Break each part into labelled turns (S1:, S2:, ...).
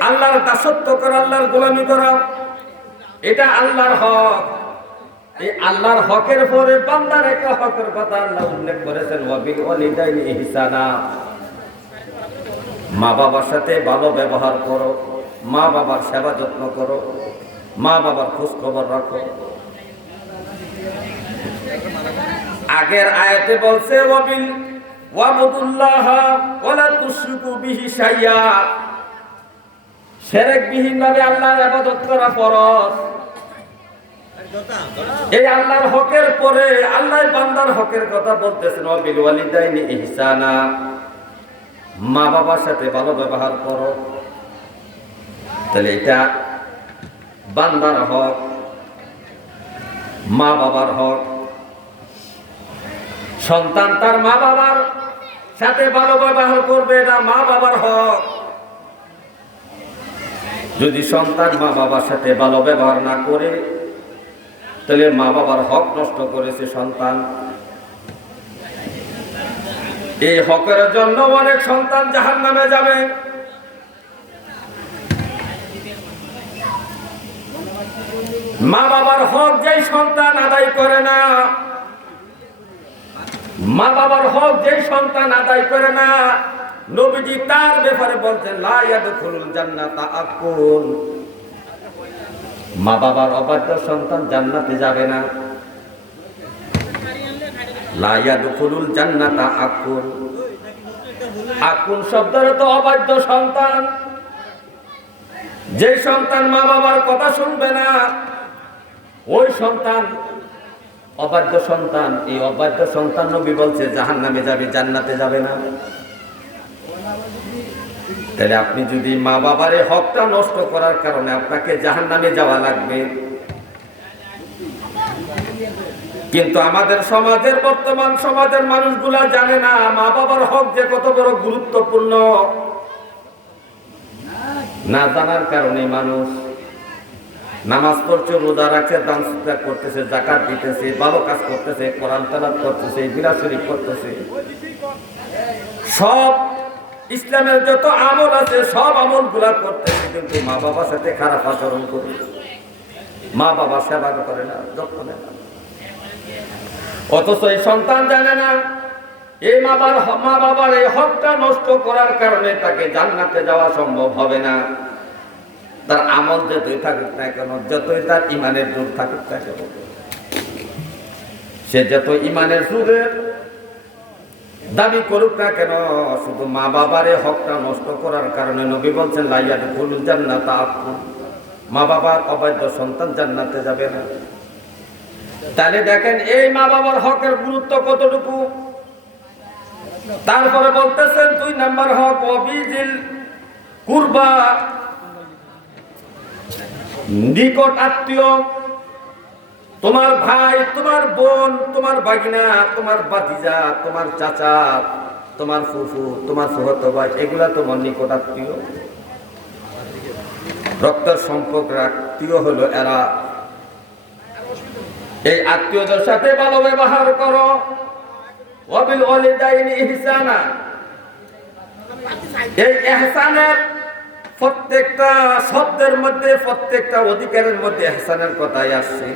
S1: আল্লাহর দাসত্ব করা, আল্লাহর গোলামি করা। এটা আল্লাহর হক। এই আল্লাহর হকের পরে বান্দার একটা হকের কথা আল্লাহ উল্লেখ করেছেন, ওয়াবিল ওয়ালিদাইনি ইহসানা। মা বাবার সাথে ভালো ব্যবহার করো, মা বাবার সেবা যত্ন করো, মা বাবার খোঁজ খবর রাখো। আগের আয়াতে বলছে, ওয়াবিল ওয়াবুদুল্লাহ ওয়ালা তুশরিকু বিহি শাইয়া। শিরক বিহীন ভাবে আল্লাহর ইবাদত করা ফরজ। এই আল্লাহর হকের পরে আল্লাহ বান্দার হকের কথা বলতেছেন ওয়াবিল ওয়ালিদাইনি ইহসানা। মা বাবার সাথে ভালো ব্যবহার করো। তাহলে এটা বান্দার হক মা বাবার হক। সন্তান তার মা বাবার সাথে ভালো ব্যবহার করবে, এটা মা বাবার হক। যদি সন্তান মা বাবার সাথে ভালো ব্যবহার না করে, তাহলে মা বাবার হক নষ্ট করেছে সন্তান। এই হকের জন্য অনেক সন্তান জাহান নামে যাবে। মা বাবার হক যেই সন্তান আদায় করে না, মা বাবার হক যেই সন্তান আদায় করে না নবীজি তার ব্যাপারে বলছেন লাইয়াদুল জান্নাতা আকুল। মা বাবার অবাধ্য সন্তান জান্নাতে যাবে না। লাইয়াদুল জান্নাতা আকুল। আকুল শব্দের তো অবাধ্য সন্তান। যে সন্তান মা বাবার কথা শুনবে না, ওই সন্তান, অবাধ্য সন্তান, এই অবাধ্য সন্তান নবী বলছে জাহান নামে যাবে, জান্নাতে যাবে না। তাহলে আপনি যদি মা বাবার হকটা নষ্ট করার কারণে আপনাকে জাহান নামে যাওয়া লাগবে। কিন্তু আমাদের সমাজের, বর্তমান সমাজের মানুষগুলা জানে না মা বাবার হক যে কত বড় গুরুত্বপূর্ণ। না জানার কারণে মানুষ নামাজ পড়ছে, রোজা রাখছে, দান সুত্রাগ করতেছে, জাকাত দিতেছে, ভালো কাজ করতেছে, কোরআন তালাত করতেছে বিরাট করতেছে সব ইসলামের যত আমল আছে, সব আমলগুলা করতেছে, কিন্তু মা বাবার সাথে খারাপ আচরণ করে। মা বাবা সেবা করে না, যত্ন নেয় না। অথচ এই সন্তান জানে না, এই মা বাবার মা বাবার এই হকটা নষ্ট করার কারণে তাকে জান্নাতে যাওয়া সম্ভব হবে না। তার আমল যতই থাকুক না কেন, যতই তার ইমানের দূর থাকুক না কেন, সে যত ইমানের জোরের দাবি করুক না কেন, শুধু মা বাবার হকটা নষ্ট করার কারণে নবী বলছেন লাইয়া ফুলুল জান্নাত আকুল মা বাবার অবাধ্য সন্তান জান্নাতে যাবে না। তাহলে দেখেন, এই মা বাবার হকের গুরুত্ব কতটুকু? তারপরে বলতেছেন, দুই নাম্বার হক, অবিজিল কুরবা। নিকট আত্মীয় তোমার ভাই, তোমার বোন, তোমার বাগিনা, তোমার বাতিজা তোমার চাচা, তোমার ফুফু, তোমার ফুহত ভাই, এগুলা তোমার নিকট আত্মীয়। রক্তের সম্পর্ক আত্মীয় হলো এরা। এই আত্মীয়দের সাথে ভালো ব্যবহার করো। ওয়াবিল ওয়ালিদাইনি ইহসানা। এই ইহসানের প্রত্যেকটা শব্দের মধ্যে, প্রত্যেকটা অধিকারের মধ্যে এহসানের কথাই আসছে।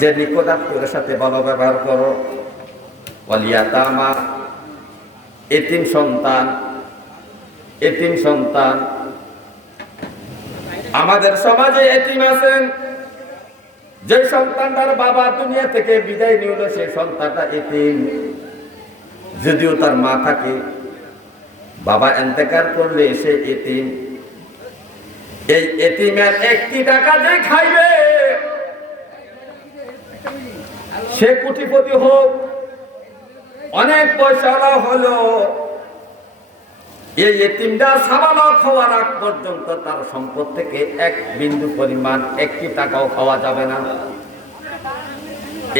S1: যে নিকটাত্মীয়ের সাথে ভালো ব্যবহার করো। অলিয়াতামা এতিম সন্তান এতিম সন্তান। আমাদের সমাজে এতিম আছেন। যে সন্তানটার বাবা দুনিয়া থেকে বিদায় নিল, সেই সন্তানটা এতিম। যদিও তার মা থাকে, বাবা এন্তেকার করলে সে এতিম। এই এতিমের একটি টাকা যে খাইবে সে কোটিপতি হোক, অনেক পয়সা হলো এই এতিমটা সাবালক হওয়ার আগ পর্যন্ত তার সম্পদ থেকে এক বিন্দু পরিমাণ একটি টাকাও খাওয়া যাবে না।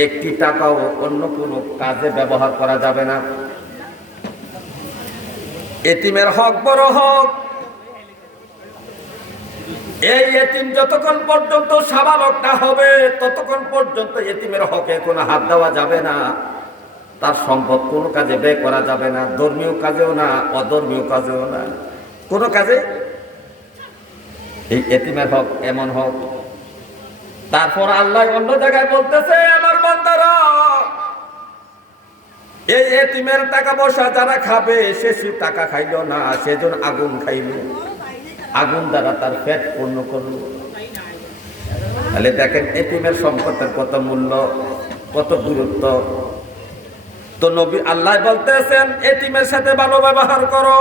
S1: একটি টাকাও অন্য কোনো কাজে ব্যবহার করা যাবে না। এতিমের হক বড় হক এই এতিম যতক্ষণ পর্যন্ত সাবালক হবে, ততক্ষণ পর্যন্ত এতিমের হকে কোনো হাত দেওয়া যাবে না। তার সম্পদ কোনো কাজে ব্যয় করা যাবে না, ধর্মীয় কাজেও না, অধর্মীয় কাজেও না। কোনো কাজে এই এতিমের হক এমন হক। তারপর আল্লাহ অন্য জায়গায় বলতেছে, আমার বান্দারা, এই এতিমের টাকা পয়সা যারা খাবে, সে টাকা খাইল না সেজন আগুন খাইল। আগুন দ্বারা তার পেট পূর্ণ করল। তাহলে দেখেন এতিমের সম্পদের কত মূল্য, কত গুরুত্ব। তো নবী আল্লাহ বলতেছেন, এতিমের সাথে ভালো ব্যবহার করো।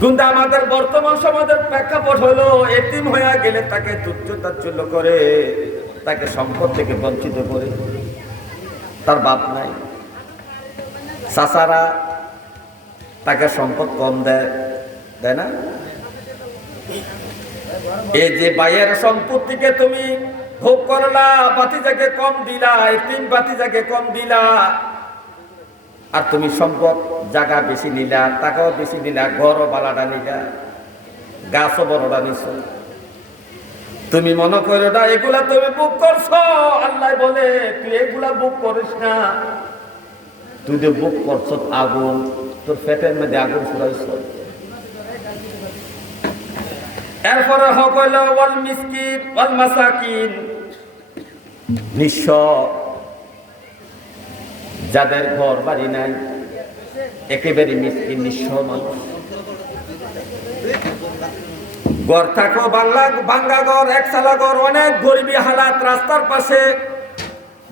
S1: কিন্তু আমাদের বর্তমান সমাজের প্রেক্ষাপট হলো, এতিম হয়ে গেলে তাকে তুচ্ছ তাচ্ছল্য করে, তাকে সম্পদ থেকে বঞ্চিত করে। তার বাপ নাই। চাচারা তাকে সম্পদ কম দেয়। দেয় না? এই যে বাইয়ের সম্পত্তিকে তুমি ভোগ করলা বাতিজাকে কম দিলা তিন বাতিজাকে কম দিলা। আর তুমি সম্পদ জায়গা বেশি নিলা, টাকাও বেশি নিলা, ঘরও বালাটা নিলা, গাছও বড়টা নিছ। তুমি মনে করো না, এগুলা তুমি বুক করছ? আল্লাহ বলে, তুই এগুলা বুক করিস না। তুই যে বুক করছ আগুন, তোর পেটের মধ্যে আগুন ফুরাইছ এরপরে হক হইল ওয়াল মিসকিন, ওয়াল মাসাকিন। নিঃস্ব যাদের ঘর বাড়ি নাই, একেবারে মিসকিন, নিঃস্ব মানুষ। ঘর থাকো, বাংলা বাঙ্গা ঘর একসালা ঘর, অনেক গরিবী হালাত, রাস্তার পাশে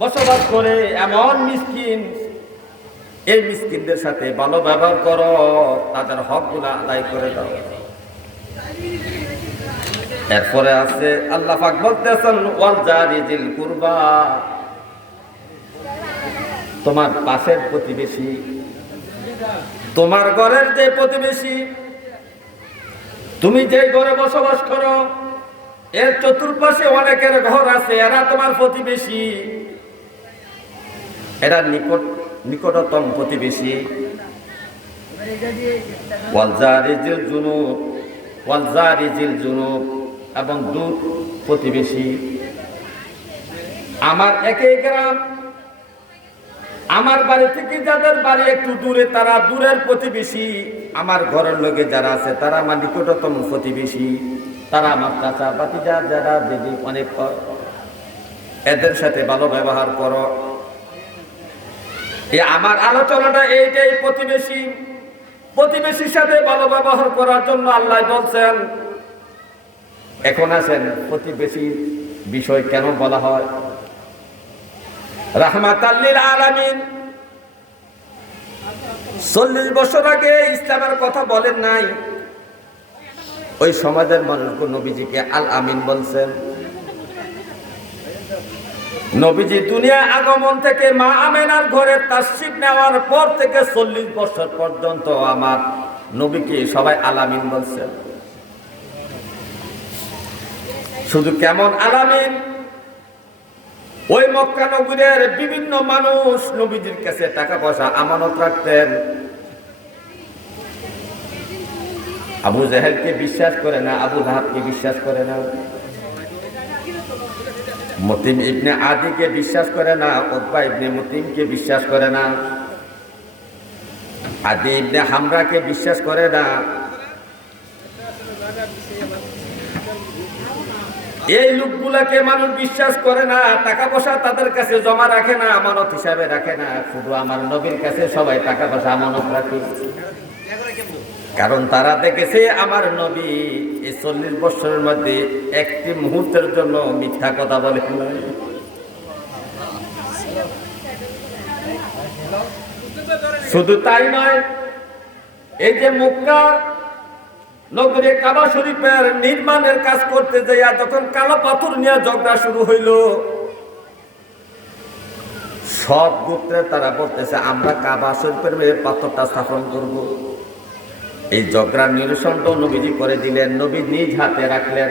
S1: বসবাস করে এমন মিসকিন। এই মিসকিনদের সাথে ভালো ব্যবহার করো, তাদের হকগুলা আদায় করে দাও। এরপরে আছে আল্লাহ পাক বলতেছেন, ওয়াল কুরবা। তোমার পাশের প্রতিবেশী, তোমার ঘরের যে প্রতিবেশী, তুমি যে ঘরে বসবাস করো, এর চতুর্পাশে অনেকের ঘর আছে, এরা তোমার প্রতিবেশী। এরা নিকট, নিকটতম প্রতিবেশী। ওয়ালজারিজিল জুনুব ওয়ালজারিজিল জুনুব। এবং দূর প্রতিবেশী। আমার একই গ্রাম। আমার বাড়ি থেকে যাদের বাড়ি একটু দূরে, তারা দূরের প্রতিবেশী। আমার ঘরের লোকে যারা আছে, তারা আমার নিকটতম প্রতিবেশী। তারা আমার চাচা বাতিজা যারা দিদি, অনেক এদের সাথে ভালো ব্যবহার করো। এই আমার আলোচনাটা এইটাই, প্রতিবেশী। প্রতিবেশীর সাথে ভালো ব্যবহার করার জন্য আল্লাহ বলছেন এখন আছেন প্রতিবেশী বিষয় কেন বলা হয়? রাহমাত চল্লিশ বছর আগে ইসলামের কথা বলেন নাই। ওই সমাজের মানুষকে নবীজিকে আল আমিন বলছেন। নবীজি দুনিয়া আগমন থেকে মা আমেনার ঘরে তাসিব নেওয়ার পর থেকে চল্লিশ বছর পর্যন্ত আমার নবীকে সবাই আলামিন বলছেন। শুধু কেমন আলামিন? ওই মক্কা নগরীর বিভিন্ন মানুষ নবীজির কাছে টাকা পয়সা আমানত রাখতেন। আবু জাহেলকে বিশ্বাস করে না, আবু লাহাবকে বিশ্বাস করে না। মতিম ইবনে আদিকে বিশ্বাস করে না ওব্বা ইবনে মতিমকে বিশ্বাস করে না। আদি ইবনে হামরাকে বিশ্বাস করে না। এই লোকগুলাকে মানুষ বিশ্বাস করে না টাকা পয়সা তাদের কাছে জমা রাখে না, আমানত হিসাবে রাখে না শুধু আমার নবীর কাছে সবাই টাকা পয়সা আমানত রাখে কারণ তারা দেখেছে আমার নবী এই চল্লিশ বছরের মধ্যে একটি মুহূর্তের জন্য মিথ্যা কথা বলে। শুধু তাই নয়, এই যে মুক্কা নগরে কাবা শরীফের নির্মাণের কাজ করতে যাইয়া যখন কালো পাথর নিয়ে ঝগড়া শুরু হইল, সব গোত্রে তারা বলতেছে, আমরা কাবা শরীফের পাথরটা স্থাপন করব। এই ঝগড়ার নিরসনটাও নবীজি করে দিলেন, নবী নিজ হাতে রাখলেন।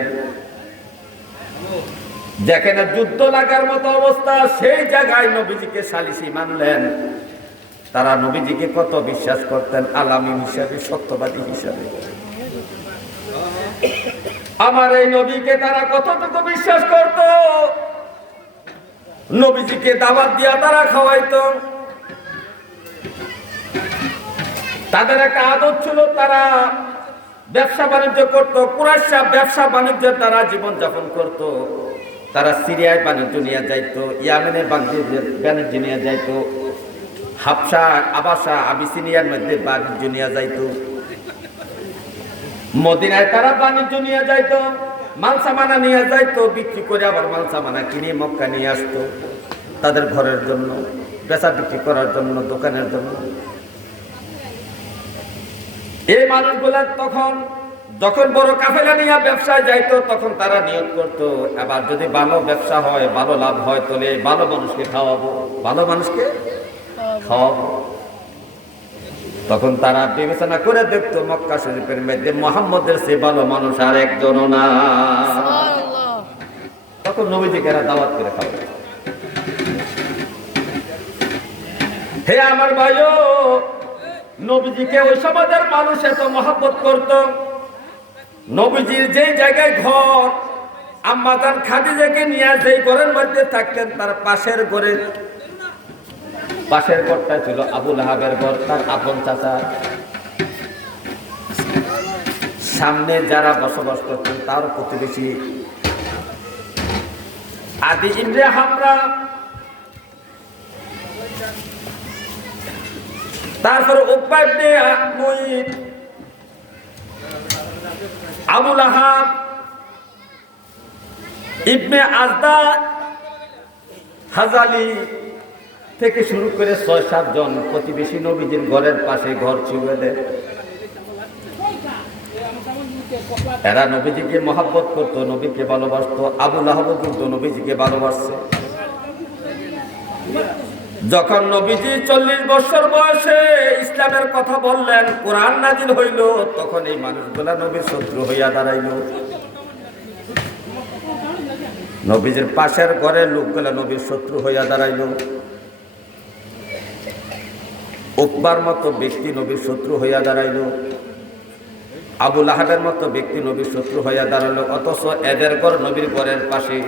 S1: যেখানে যুদ্ধ লাগার মতো অবস্থা, সেই জায়গায় নবীজিকে সালিসি মানলেন। তারা নবীজিকে কত বিশ্বাস করতেন আলামী হিসাবে, সত্যবাদী হিসাবে। আমার এই নবীকে তারা কতটুকু বিশ্বাস করত? নবীজিকে দাবাত দিয়া তারা খাওয়াইতো। তাদের একটা আদত ছিল, তারা ব্যবসা বাণিজ্য করত কুরাইশা ব্যবসা বাণিজ্যের দ্বারা জীবন যাপন করত। তারা সিরিয়ায় বাণিজ্য নিয়ে যাইতো, ইয়ামেনে বাণিজ্য নিয়ে যাইতো হাফসা আবাসা আবিসিনিয়ার মধ্যে বাণিজ্য নিয়ে যাইতো। মদিনায় তারা বাণিজ্য নিয়ে যাইতো, মালসামানা নিয়ে যাইতো, বিক্রি করে আবার মালসামানা কিনে মক্কা নিয়ে আসতো। তাদের ঘরের জন্য, বেচা বিক্রি করার জন্য, দোকানের জন্য। এই মানুষগুলা তখন, যখন বড় কাফেলা নিয়ে ব্যবসায় যাইতো, তখন তারা নিয়োগ করতো। এবার যদি ভালো ব্যবসা হয়, ভালো লাভ হয়, তাহলে ভালো মানুষকে খাওয়াবো। ভালো মানুষকে খাওয়াবো। তখন তারা বিবেচনা করে দেখতো মক্কা শরীফের মধ্যে মোহাম্মদের সে ভালো মানুষ আর একজন না। তখন নবীজিকে এরা দাওয়াত করে খাওয়াবে হে আমার ভাইও নবীজিকে ওই সমাজের মানুষ এত মহাব্বত করত। নবীজির যেই জায়গায় ঘর আম্মাজান খাদিজাকে নিয়ে যেই ঘরের মধ্যে থাকতেন তার পাশের ঘরে পাশের ঘরটা ছিল আবুল আহাবের ঘর, তার আপন চাচা। সামনে যারা বসবাস করতেন, তার প্রতিবেশী। আদি ইমরে হামরা। তারপরে উপায় আবুল আহাব ইবনে আজদা। হাজালি। থেকে শুরু করে ছয় সাতজন প্রতিবেশী নবীজির ঘরের পাশে ঘর ছুঁয়ে দেয়। এরা নবীজিকে মহাব্বত করতো, নবীকে ভালোবাসতো আবুল আহব কিন্তু নবীজিকে ভালোবাসছে। যখন নবীজি চল্লিশ বছর বয়সে ইসলামের কথা বললেন, কোরআন নাজিল হইল, তখন এই মানুষগুলা নবীর শত্রু হইয়া দাঁড়াইল। নবীজির পাশের ঘরের লোকগুলা নবীর শত্রু হইয়া দাঁড়াইল। উকবার মতো ব্যক্তি নবীর শত্রু হইয়া দাঁড়াইল। আবু আহাবের মতো ব্যক্তি নবীর শত্রু হইয়া দাঁড়াল অথচ এদের ঘর নবীর ঘরের পাশে।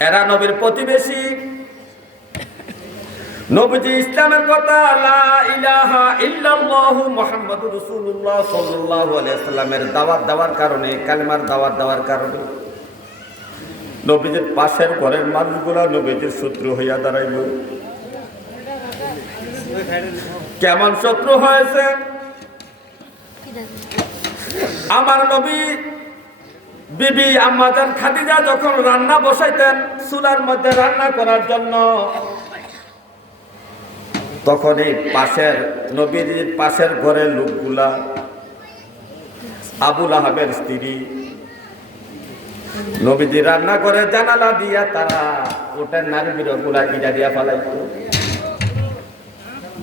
S1: এরা নবীর প্রতিবেশী। নবীজি ইসলামের কথা, লা ইলাহা ইল্লাল্লাহু মুহাম্মাদুর রাসূলুল্লাহ সাল্লাল্লাহু আলাইহি সাল্লামের দাওয়াত দেওয়ার কারণে, কালেমার দাওয়াত দেওয়ার কারণে। নবীজির পাশের ঘরের মানুষগুলা নবীজির শত্রু হইয়া দাঁড়াইল। কেমন শত্রু হয়েছে? আমার নবী বিবি আম্মাজান খাদিজা যখন রান্না বসাইতেন, চুলার মধ্যে রান্না করার জন্য, তখন এই পাশের নবীর পাশের ঘরের লোকগুলা, আবুল আহাবের স্ত্রী, নবীজি রান্না করে জানালা দিয়া তারা ওটার নারী বিরগুলা ইটা দিয়া ফালাইতো।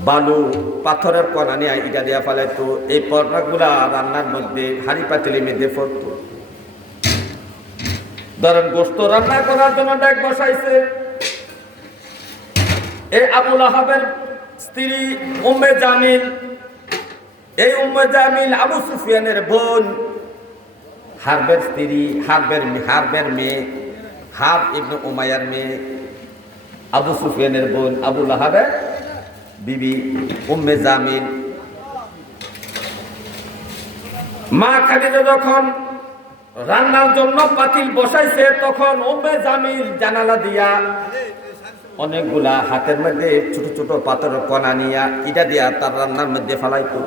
S1: বালু, পাথরের কণা নিয়ে ইটা দিয়া ফালাইতো। এই পর্দাগুলা রান্নার মধ্যে, হাড়ি পাতিলের মধ্যে পড়তো। ধরেন, গোস্ত রান্না করার জন্য ডেক বসাইছে। এই আবুল আহাবের স্ত্রী উম্মে জামিল, এই উম্মে জামিল আবু সুফিয়ানের বোন, হারবের স্ত্রী, হারবের হারবের মেয়ে, হার ইবনে উমায়ার মেয়ে, আবু সুফিয়ানের বোন আবুল আহাবের বিবি উম্মে জামিন মা খাদিজা যখন রান্নার জন্য পাতিল বসাইছে, তখন উম্মে জামিল জানালা দিয়া অনেকগুলা হাতের মধ্যে ছোট ছোট পাথরের কণা নিয়া ইটা দিয়া তার রান্নার মধ্যে ফালাইতো।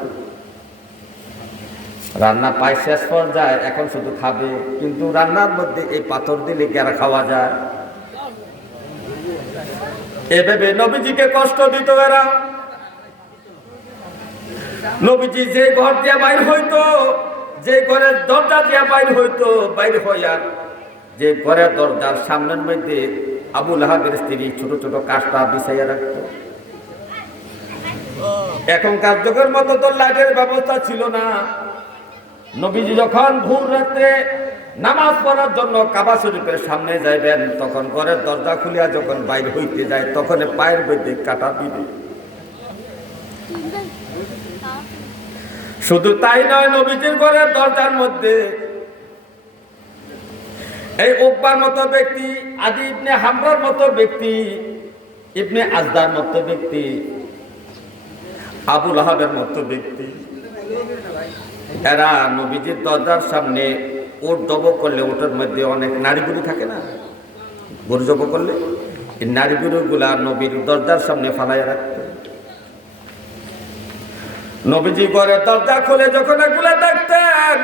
S1: রান্না পায় শেষ পর্যায়ে এখন শুধু খাবে, কিন্তু রান্নার মধ্যে এই পাথর দিলে কেরা খাওয়া যায়? এভাবে নবীজিকে কষ্ট দিত এরা। নবীজি যে ঘর দিয়া বাইর হইতো, যে ঘরের দরজা দিয়া বাইর হইতো, বাইর হইয়া যে ঘরের দরজার সামনের মধ্যে আবুল আহাবের স্ত্রী ছোট ছোট কাজটা বিছাইয়া রাখত। এখনকার যুগের মতো তো লাইটের ব্যবস্থা ছিল না। নবীজি যখন ভোর রাত্রে নামাজ পড়ার জন্য কাবা শরীফের সামনে যাইবেন, তখন ঘরের দরজা খুলিয়া যখন বাইর হইতে যায়, তখন পায়ের মধ্যে কাটা দিবে। শুধু তাই নয়, নবীজির ঘরের দরজার মধ্যে এই উকবার মতো ব্যক্তি, আদি ইবনে হামরার মতো ব্যক্তি, ইবনে আজদার মতো ব্যক্তি, আবুল আহাবের মতো ব্যক্তি, এরা নবীজির দরজার সামনে ওট দব করলে ওটার মধ্যে অনেক নারী বুড়ি থাকে না? গরু জব করলে? এই নারী বুড়িগুলা নবীর দরজার সামনে ফালাইয়া রাখত। নবীজি ঘরে দরজা খুলে যখন এগুলা দেখতেন